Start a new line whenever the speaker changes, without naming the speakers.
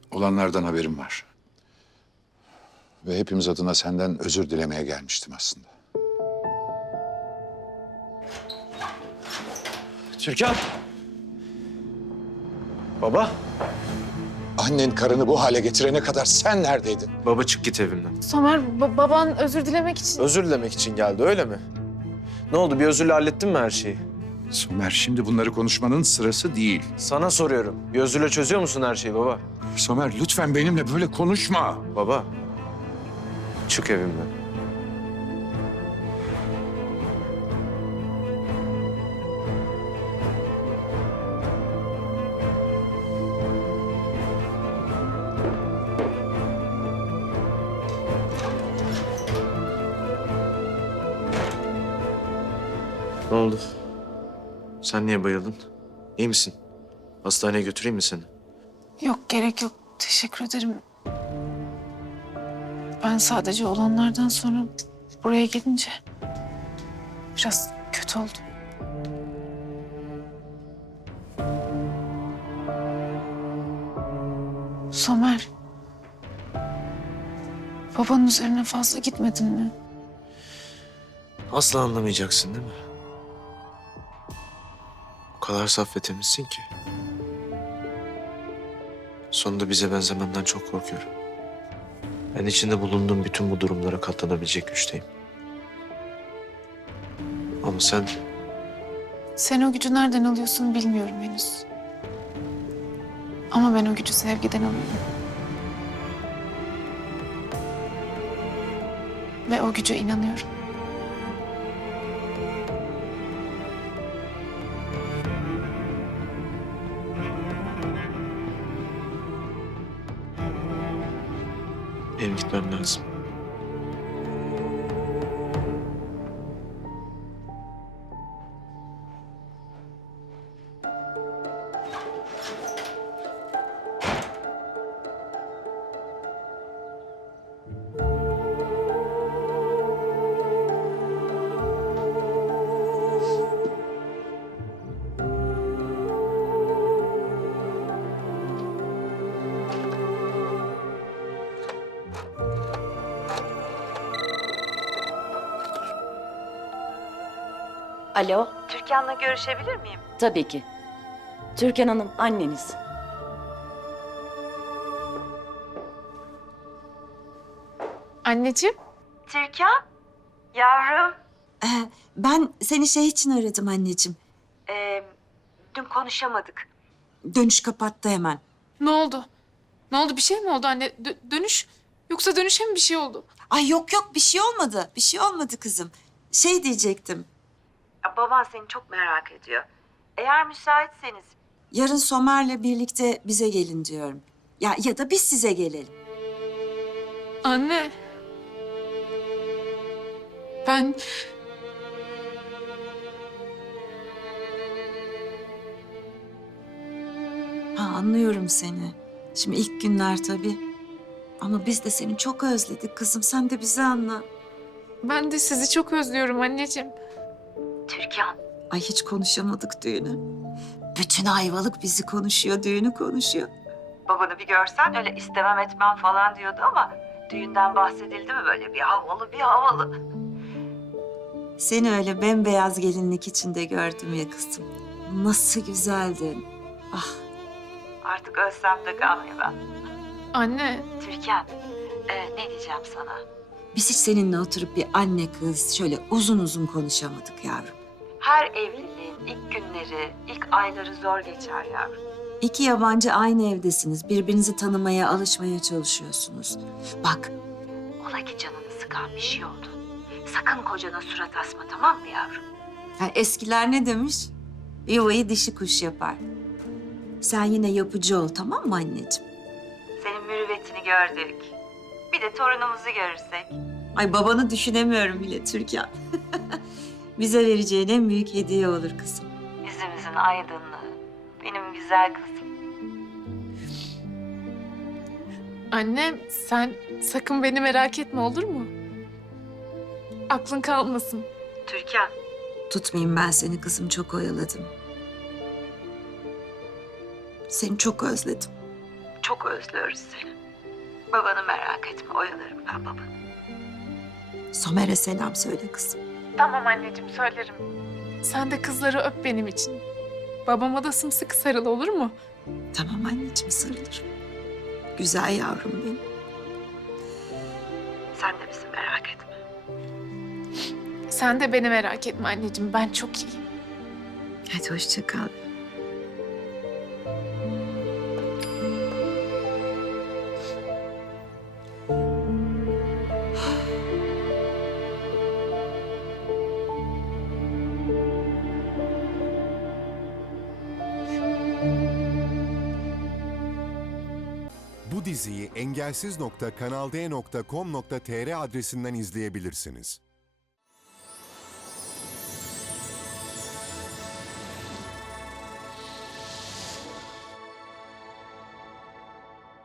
Olanlardan haberim var. Ve hepimiz adına senden özür dilemeye gelmiştim aslında.
Türkan! Baba?
Annen karını bu hale getirene kadar sen neredeydin?
Baba çık git evimden.
Somer, baban özür dilemek için...
Özür dilemek için geldi öyle mi? Ne oldu, bir özürle hallettin mi her şeyi?
Somer, şimdi bunları konuşmanın sırası değil.
Sana soruyorum. Bir özürle çözüyor musun her şeyi baba?
Somer, lütfen benimle böyle konuşma.
Baba, çık evimden. Ne oldu? Sen niye bayıldın? İyi misin? Hastaneye götüreyim mi seni?
Yok, gerek yok. Teşekkür ederim. Ben sadece olanlardan sonra buraya gelince biraz kötü oldum. Somer, babanın üzerine fazla gitmedin mi?
Asla anlamayacaksın değil mi? O kadar saf ve temizsin ki. Sonunda bize benzemenden çok korkuyorum. Ben içinde bulunduğum bütün bu durumlara katlanabilecek güçteyim. Ama sen
Sen o gücü nereden alıyorsun bilmiyorum henüz. Ama ben o gücü sevgiden alıyorum. Ve o güce inanıyorum.
benim gitmem lazım.
Alo,
Türkan'la görüşebilir miyim?
tabii ki. Türkan Hanım, anneniz.
Anneciğim.
Türkan, yavrum.
Ben seni şey için aradım anneciğim.
Dün konuşamadık.
Dönüş kapattı hemen.
Ne oldu? Ne oldu? Bir şey mi oldu anne? Dönüş? Yoksa dönüşe mi bir şey oldu?
Ay yok bir şey olmadı. Bir şey olmadı kızım. Şey diyecektim.
Ya, baban seni çok merak ediyor. Eğer müsaitseniz
Yarın Somer'le birlikte bize gelin diyorum. Ya da biz size gelelim.
Anne. Ben...
Ha anlıyorum seni. Şimdi ilk günler tabii. Ama biz de seni çok özledik kızım. Sen de bizi anla.
Ben de sizi çok özlüyorum anneciğim.
Türkan.
Ay hiç konuşamadık düğünü. Bütün Ayvalık bizi konuşuyor, düğünü konuşuyor.
Babanı bir görsen öyle istemem etmem falan diyordu ama düğünden bahsedildi mi böyle bir havalı.
Seni öyle bembeyaz gelinlik içinde gördüm ya kızım. Nasıl güzeldin. Ah.
Artık ölsem de gam yemem.
Anne.
Türkan, ne diyeceğim sana?
Biz hiç seninle oturup bir anne kız şöyle uzun uzun konuşamadık yavrum.
Her evliliğin ilk günleri, ilk ayları zor geçer yavrum.
İki yabancı aynı evdesiniz. Birbirinizi tanımaya, alışmaya çalışıyorsunuz. Bak,
Ola ki canını sıkan bir şey oldu. Sakın kocana surat asma, tamam mı yavrum?
eskiler ne demiş? Yuvayı dişi kuş yapar. Sen yine yapıcı ol, tamam mı anneciğim?
Senin mürüvvetini gördük. Bir de torunumuzu görürsek.
Ay babanı düşünemiyorum bile Türkan. Bize vereceğin en büyük hediye olur kızım.
Yüzümüzün aydınlığı. Benim güzel kızım.
Anne sen sakın beni merak etme olur mu? Aklın kalmasın.
Türkan.
Tutmayayım ben seni kızım, çok oyaladım. Seni çok özledim.
Çok özlüyoruz seni. Babanı merak etme, oyalarım ben babanı.
Somer'e selam söyle kızım.
Tamam anneciğim söylerim. Sen de kızları öp benim için. Babama da sımsıkı sarıl olur mu?
Tamam anneciğim, sarılırım. Güzel yavrum benim.
Sen de bizi merak etme.
Sen de beni merak etme anneciğim. Ben çok iyiyim.
Hadi hoşça kal.
Bu diziyi engelsiz.kanalde.com.tr adresinden izleyebilirsiniz.